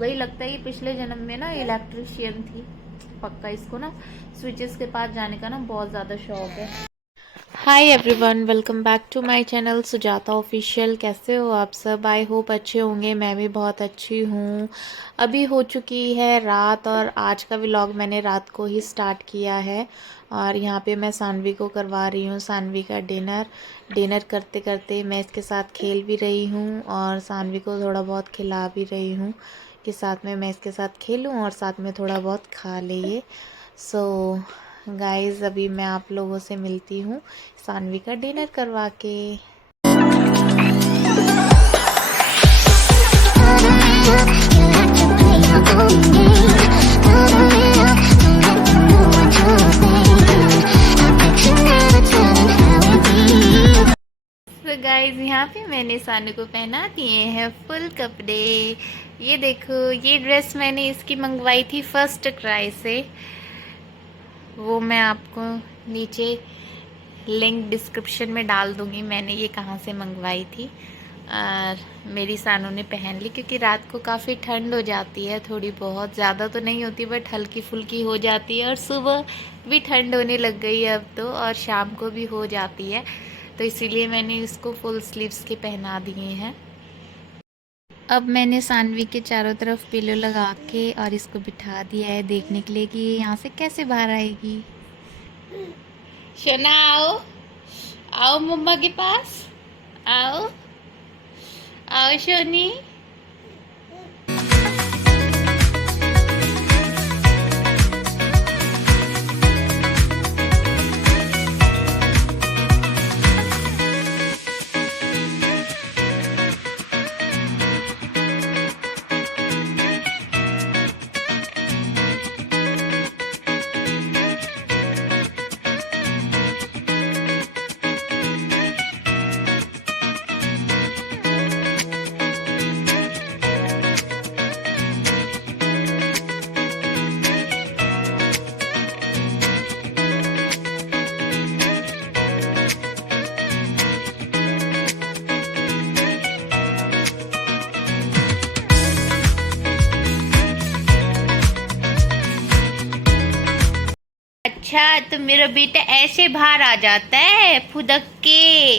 गई, लगता है ये पिछले जन्म में ना इलेक्ट्रिशियन थी पक्का। इसको ना स्विचेस के पास जाने का ना बहुत ज़्यादा शौक है। Hi everyone, welcome back to my channel Sujata official. कैसे हो आप सब? आई होप अच्छे होंगे। मैं भी बहुत अच्छी हूँ। अभी हो चुकी है रात और आज का व्लॉग मैंने रात को ही स्टार्ट किया है। और यहाँ पे मैं सानवी को करवा रही हूँ सानवी का डिनर करते करते मैं इसके साथ खेल भी रही हूँ और सानवी को थोड़ा बहुत खिला भी रही हूँ कि साथ में मैं इसके साथ खेलूँ और साथ में थोड़ा बहुत खा ले ये। सो गाइस, अभी मैं आप लोगों से मिलती हूँ सानवी का डिनर करवा के। तो गाइस, यहाँ पे मैंने सानू को पहना दिए हैं फुल कपड़े। ये देखो, ये ड्रेस मैंने इसकी मंगवाई थी फर्स्ट क्राई से। वो मैं आपको नीचे लिंक डिस्क्रिप्शन में डाल दूंगी, मैंने ये कहाँ से मंगवाई थी। और मेरी सानू ने पहन ली क्योंकि रात को काफ़ी ठंड हो जाती है, थोड़ी बहुत, ज़्यादा तो नहीं होती बट हल्की फुल्की हो जाती है। और सुबह भी ठंड होने लग गई है अब तो, और शाम को भी हो जाती है, तो इसीलिए मैंने इसको फुल स्लीव्स के पहना दिए हैं। अब मैंने सानवी के चारों तरफ पिलो लगा के और इसको बिठा दिया है देखने के लिए कि ये यहाँ से कैसे बाहर आएगी। शोना आओ, आओ मम्मा के पास, आओ आओ शोनी। अच्छा, तो मेरा बेटा ऐसे बाहर आ जाता है, फुदक के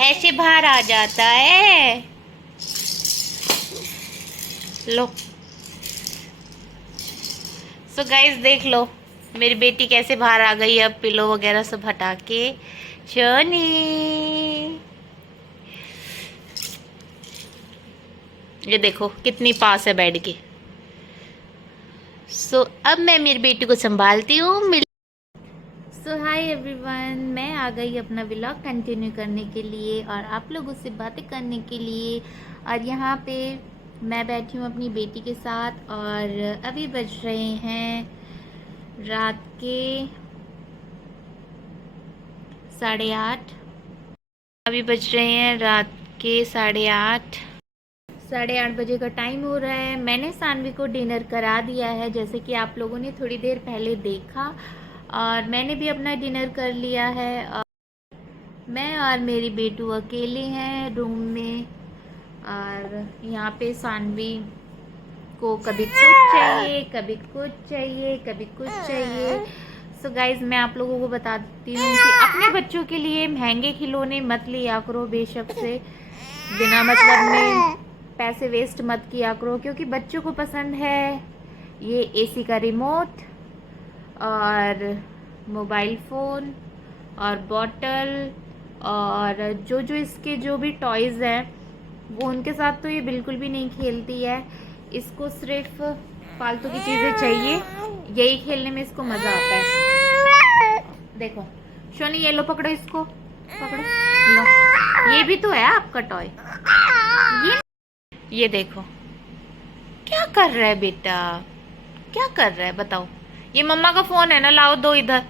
ऐसे बाहर आ जाता है। लो, सो गाइस देख लो मेरी बेटी कैसे बाहर आ गई अब पिलो वगैरह सब हटा के। शोनी, ये देखो कितनी पास है बेड के। सो अब मैं मेरी बेटी को संभालती हूँ। सो हाय एवरीवन, मैं आ गई अपना व्लॉग कंटिन्यू करने के लिए और आप लोगों से बातें करने के लिए। और यहाँ पे मैं बैठी हूँ अपनी बेटी के साथ और अभी बज रहे हैं रात के 8:30। अभी बज रहे हैं रात के 8:30। 8:30 बजे का टाइम हो रहा है। मैंने सानवी को डिनर करा दिया है जैसे कि आप लोगों ने थोड़ी देर पहले देखा, और मैंने भी अपना डिनर कर लिया है। और मैं और मेरी बेटू अकेले हैं रूम में, और यहाँ पे सानवी को कभी कुछ चाहिए, कभी कुछ चाहिए, कभी कुछ चाहिए। सो गाइज, मैं आप लोगों को बता देती हूँ कि अपने बच्चों के लिए महंगे खिलौने मत लिया करो बेशक से, बिना मतलब में पैसे वेस्ट मत किया करो, क्योंकि बच्चों को पसंद है ये एसी का रिमोट और मोबाइल फ़ोन और बॉटल, और जो जो इसके जो भी टॉयज़ हैं वो उनके साथ तो ये बिल्कुल भी नहीं खेलती है। इसको सिर्फ फालतू की चीज़ें चाहिए, यही खेलने में इसको मज़ा आता है। देखो शोनी, ये लो पकड़ो, इसको पकड़ो, लो, ये भी तो है आपका टॉय। ये देखो क्या कर रहा है बेटा, क्या कर रहा है बताओ। ये मम्मा का फोन है ना, लाओ दो इधर,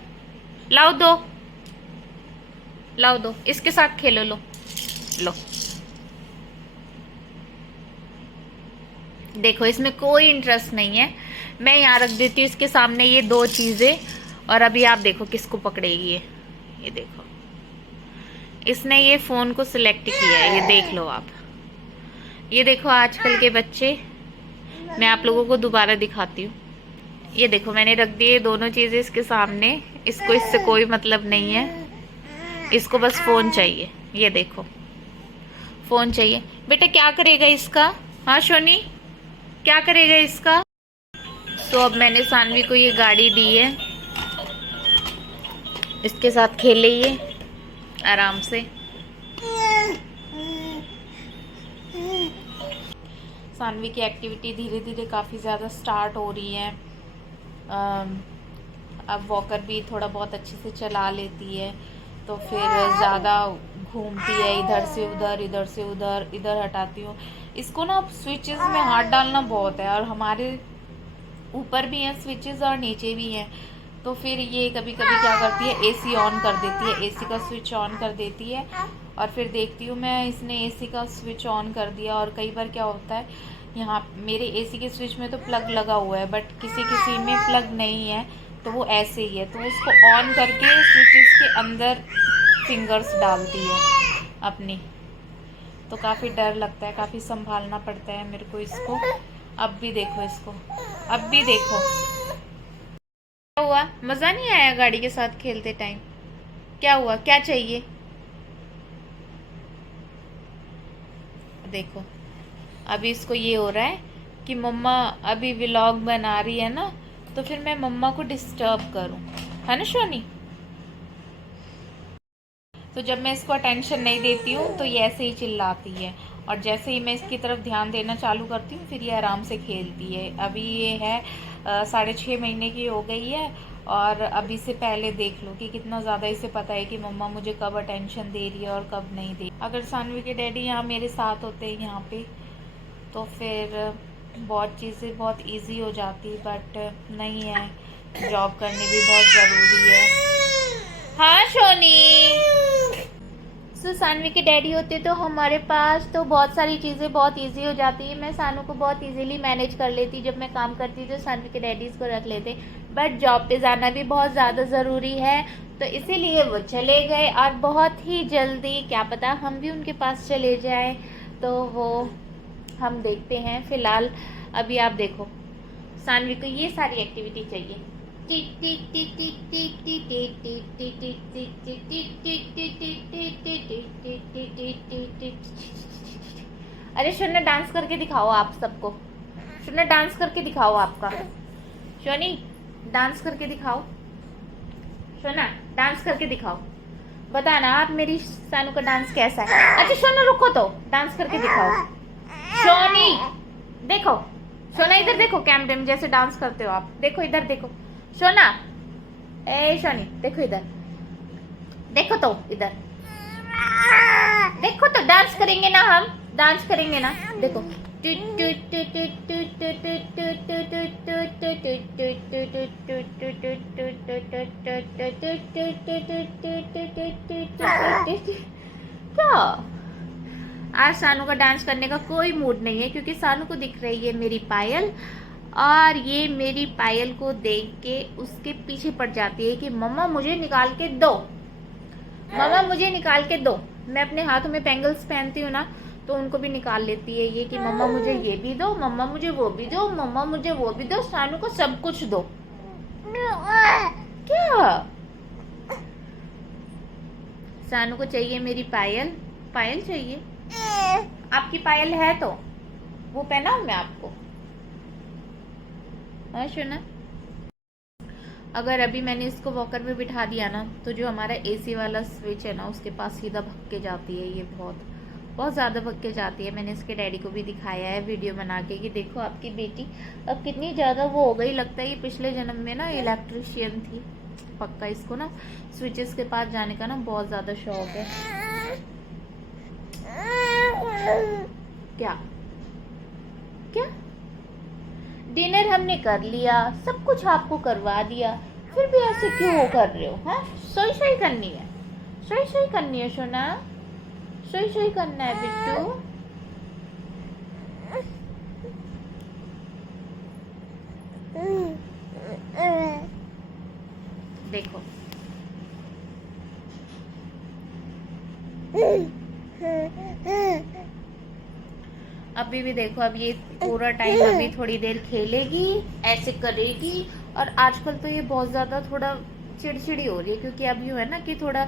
लाओ दो, लाओ दो, इसके साथ खेलो, लो लो। देखो इसमें कोई इंटरेस्ट नहीं है। मैं यहाँ रख देती हूँ इसके सामने ये दो चीजें, और अभी आप देखो किसको पकड़ेगी ये देखो, इसने ये फोन को सिलेक्ट किया है, ये देख लो आप। ये देखो आजकल के बच्चे मैं आप लोगों को दोबारा दिखाती हूँ। ये देखो मैंने रख दिए दोनों चीज़ें इसके सामने। इसको इससे कोई मतलब नहीं है, इसको बस फ़ोन चाहिए। ये देखो फ़ोन चाहिए। बेटा क्या करेगा इसका? हाँ शोनी, क्या करेगा इसका? तो अब मैंने सानवी को ये गाड़ी दी है, इसके साथ खेले ये आराम से। सानवी की एक्टिविटी धीरे धीरे काफ़ी ज़्यादा स्टार्ट हो रही है। अब वॉकर भी थोड़ा बहुत अच्छे से चला लेती है, तो फिर ज़्यादा घूमती है इधर से उधर, इधर से उधर, इधर हटाती हूँ इसको ना। स्विचेस में हाथ डालना बहुत है, और हमारे ऊपर भी हैं स्विचेस और नीचे भी हैं, तो फिर ये कभी कभी क्या करती है, एसी ऑन कर देती है, एसी का स्विच ऑन कर देती है। और फिर देखती हूँ मैं इसने एसी का स्विच ऑन कर दिया। और कई बार क्या होता है, यहाँ मेरे एसी के स्विच में तो प्लग लगा हुआ है, बट किसी किसी में प्लग नहीं है, तो वो ऐसे ही है, तो उसको ऑन करके स्विचेस के अंदर फिंगर्स डालती है अपनी। तो काफ़ी डर लगता है, काफ़ी संभालना पड़ता है मेरे को इसको। अब भी देखो इसको, अब भी देखो। क्या हुआ, मज़ा नहीं आया गाड़ी के साथ खेलते टाइम? क्या हुआ, क्या चाहिए? देखो अभी इसको ये हो रहा है कि मम्मा अभी व्लॉग बना रही है ना, तो फिर मैं मम्मा को डिस्टर्ब करूं, है ना शोनी? तो जब मैं इसको अटेंशन नहीं देती हूँ तो ये ऐसे ही चिल्लाती है, और जैसे ही मैं इसकी तरफ ध्यान देना चालू करती हूँ फिर ये आराम से खेलती है। अभी ये है 6.5 महीने की हो गई है, और अभी से पहले देख लो कि कितना ज़्यादा इसे पता है कि मम्मा मुझे कब अटेंशन दे रही है और कब नहीं दे। अगर सानवी के डैडी यहाँ मेरे साथ होते हैं यहाँ पे, तो फिर बहुत चीज़ें बहुत इजी हो जाती, बट नहीं है, जॉब करनी भी बहुत ज़रूरी है। हाँ शोनी, सानवी के डैडी होते तो हमारे पास तो बहुत सारी चीज़ें बहुत इजी हो जाती है। मैं सानू को बहुत इजीली मैनेज कर लेती, जब मैं काम करती तो सानवी के डैडीज़ को रख लेते, बट जॉब पे जाना भी बहुत ज़्यादा ज़रूरी है, तो इसीलिए वो चले गए। और बहुत ही जल्दी क्या पता हम भी उनके पास चले जाएं, तो वो हम देखते हैं। फ़िलहाल अभी आप देखो सानवी को ये सारी एक्टिविटी चाहिए। अरे शोना डांस करके दिखाओ आप सबको, शोना डांस करके दिखाओ आपका, शोनी डांस करके दिखाओ, शोना डांस करके दिखाओ, बताना आप मेरी सानू का डांस कैसा है। अच्छा शोना रुको तो डांस करके दिखाओ। शोनी देखो, सोना इधर देखो, कैमरे में जैसे डांस करते हो आप, देखो इधर देखो सोना, ए सोनी देखो इधर, देखो तो इधर देखो, तो डांस करेंगे ना, हम डांस करेंगे ना, देखो क्या। आज सानू का डांस करने का कोई मूड नहीं है, क्योंकि सानू को दिख रही है मेरी पायल, और ये मेरी पायल को देख के उसके पीछे पड़ जाती है कि मम्मा मुझे निकाल के दो, मम्मा मुझे निकाल के दो। मैं अपने हाथों में बैंगल्स पहनती हूँ ना, तो उनको भी निकाल लेती है ये कि मम्मा मुझे ये भी दो, मम्मा मुझे वो भी दो, मम्मा मुझे वो भी दो, सानू को सब कुछ दो। क्या सानू को चाहिए मेरी पायल, पायल चाहिए। आपकी पायल है तो वो पहनाऊं मैं आपको, हाँ शोना? अगर अभी मैंने इसको वॉकर में बिठा दिया ना, तो जो हमारा एसी वाला स्विच है ना, उसके पास सीधा भग के जाती है, ये बहुत बहुत ज़्यादा भग के जाती है। मैंने इसके डैडी को भी दिखाया है वीडियो बना के कि देखो आपकी बेटी अब कितनी ज़्यादा वो हो गई, लगता है ये पिछले जन्म में ना इलेक्ट्रिशियन थी पक्का। इसको ना स्विचेस के पास जाने का ना बहुत ज़्यादा शौक है। क्या क्या, डिनर हमने कर लिया, सब कुछ आपको करवा दिया, फिर भी ऐसे क्यों कर रहे हो? हाँ सोई सोई करनी है, सोई सोई करनी है सोना, सोई सोई करना है बिट्टू। देखो अब अभी भी देखो, अब ये पूरा टाइम अभी थोड़ी देर खेलेगी, ऐसे करेगी। और आजकल तो ये बहुत ज़्यादा थोड़ा चिड़चिड़ी हो रही है, क्योंकि अब यूँ है ना कि थोड़ा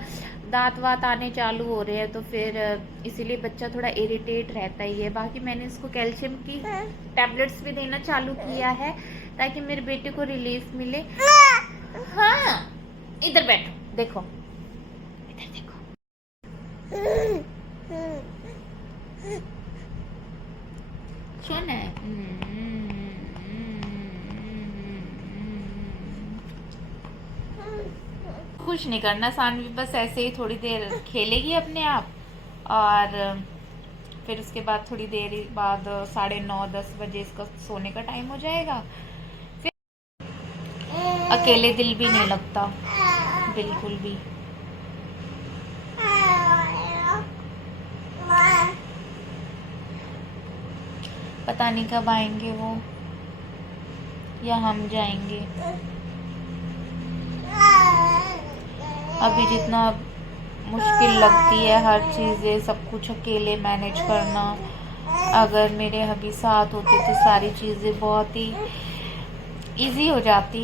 दांत वात आने चालू हो रहे हैं, तो फिर इसीलिए बच्चा थोड़ा इरिटेट रहता ही है। बाकी मैंने इसको कैल्शियम की टैबलेट्स भी देना चालू किया है, ताकि मेरे बेटे को रिलीफ मिले। हाँ, इधर बैठो, देखो इधर देखो। सुन है। कुछ नहीं करना सानवी, बस ऐसे ही थोड़ी देर खेलेगी अपने आप, और फिर उसके बाद थोड़ी देर बाद 9:30-10 बजे इसका सोने का टाइम हो जाएगा। फिर अकेले दिल भी नहीं लगता बिल्कुल भी। पता नहीं कब आएंगे वो, या हम जाएंगे। अभी जितना मुश्किल लगती है हर चीज़ें, सब कुछ अकेले मैनेज करना, अगर मेरे हबी साथ होते तो सारी चीज़ें बहुत ही इजी हो जाती।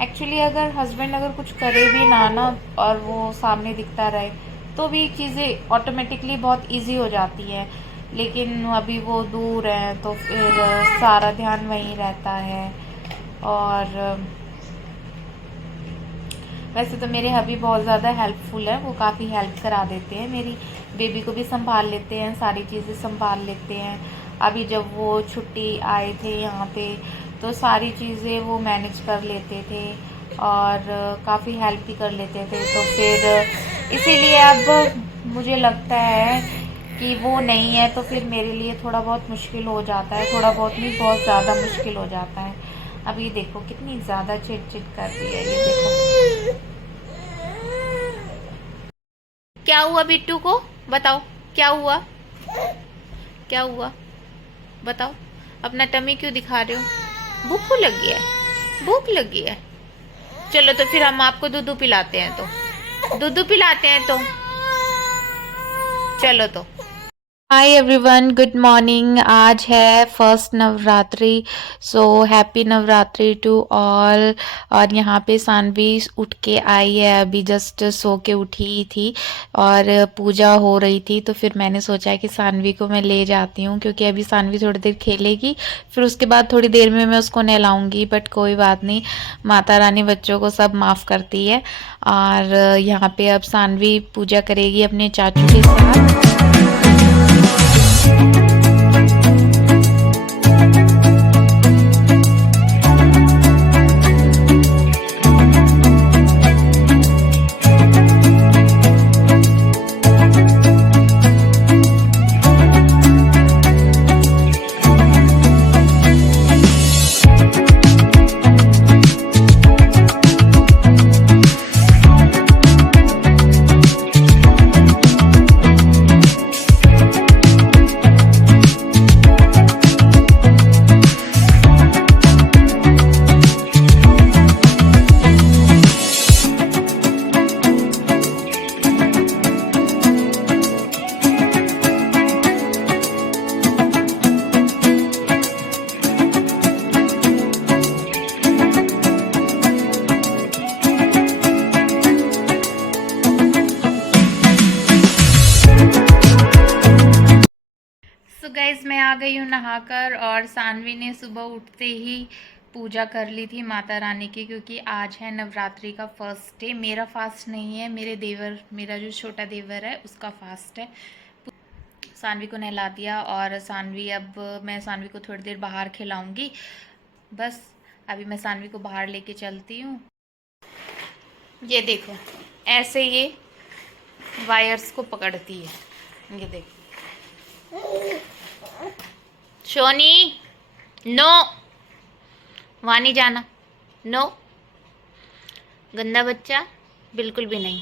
एक्चुअली अगर हस्बैंड अगर कुछ करे भी ना और वो सामने दिखता रहे, तो भी चीज़ें ऑटोमेटिकली बहुत इजी हो जाती हैं। लेकिन अभी वो दूर हैं, तो फिर सारा ध्यान वहीं रहता है। और वैसे तो मेरे हबी बहुत ज़्यादा हेल्पफुल है, वो काफ़ी हेल्प करा देते हैं, मेरी बेबी को भी संभाल लेते हैं, सारी चीज़ें संभाल लेते हैं। अभी जब वो छुट्टी आए थे यहाँ पे, तो सारी चीज़ें वो मैनेज कर लेते थे और काफ़ी हेल्प भी कर लेते थे। तो फिर इसीलिए अब मुझे लगता है कि वो नहीं है, तो फिर मेरे लिए थोड़ा बहुत मुश्किल हो जाता है, थोड़ा बहुत नहीं बहुत ज़्यादा मुश्किल हो जाता है। अब ये देखो कितनी ज़्यादा चिट कर रही है, ये देखो। क्या हुआ बिट्टू को, बताओ क्या हुआ, क्या हुआ बताओ। अपना टमी क्यों दिखा रहे हो? भूख लगी है, भूख लगी है। चलो तो फिर हम आपको दूध पिलाते हैं, तो दूध पिलाते हैं, तो चलो तो। Hi everyone, good morning. आज है first Navratri, so happy Navratri to all. और यहाँ पे सानवी उठ के आई है, अभी जस्ट सो के उठी ही थी और पूजा हो रही थी। तो फिर मैंने सोचा कि सानवी को मैं ले जाती हूँ, क्योंकि अभी सानवी थोड़ी देर खेलेगी, फिर उसके बाद थोड़ी देर में मैं उसको नहलाऊंगी। बट कोई बात नहीं, माता रानी बच्चों को सब माफ़ करती है। और यहाँ पे अब सानवी पूजा करेगी अपने चाचू के साथ। गाइस मैं आ गई हूँ नहाकर, और सानवी ने सुबह उठते ही पूजा कर ली थी माता रानी की, क्योंकि आज है नवरात्रि का फर्स्ट डे। मेरा फास्ट नहीं है, मेरे देवर, मेरा जो छोटा देवर है उसका फास्ट है। सानवी को नहला दिया, और सानवी, अब मैं सानवी को थोड़ी देर बाहर खिलाऊंगी। बस अभी मैं सानवी को बाहर लेके चलती हूँ। ये देखो ऐसे ये वायर्स को पकड़ती है, ये देखो। शोनी नो, वहाँ नहीं जाना, नो, गंदा बच्चा बिल्कुल भी नहीं।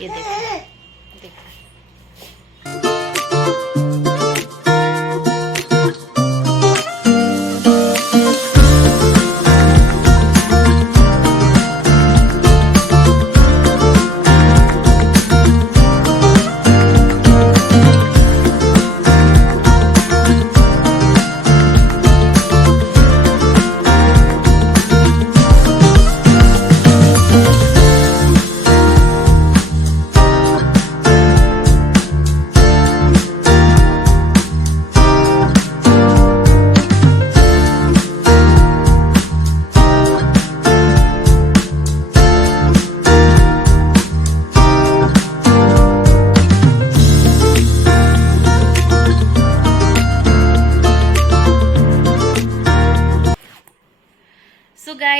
ये देखो, देखो।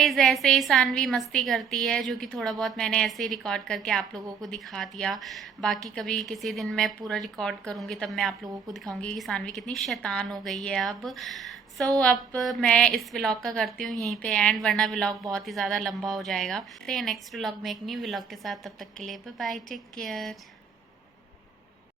गाइज ऐसे ही सानवी मस्ती करती है, जो कि थोड़ा बहुत मैंने ऐसे ही रिकॉर्ड करके आप लोगों को दिखा दिया। बाकी कभी किसी दिन मैं पूरा रिकॉर्ड करूँगी तब मैं आप लोगों को दिखाऊंगी कि सानवी कितनी शैतान हो गई है अब। अब मैं इस व्लॉग का करती हूँ यहीं पे एंड, वरना व्लॉग बहुत ही ज़्यादा लंबा हो जाएगा। तो नेक्स्ट व्लॉग में एक न्यू व्लॉग के साथ, तब तक के लिए बाय बाय, टेक केयर।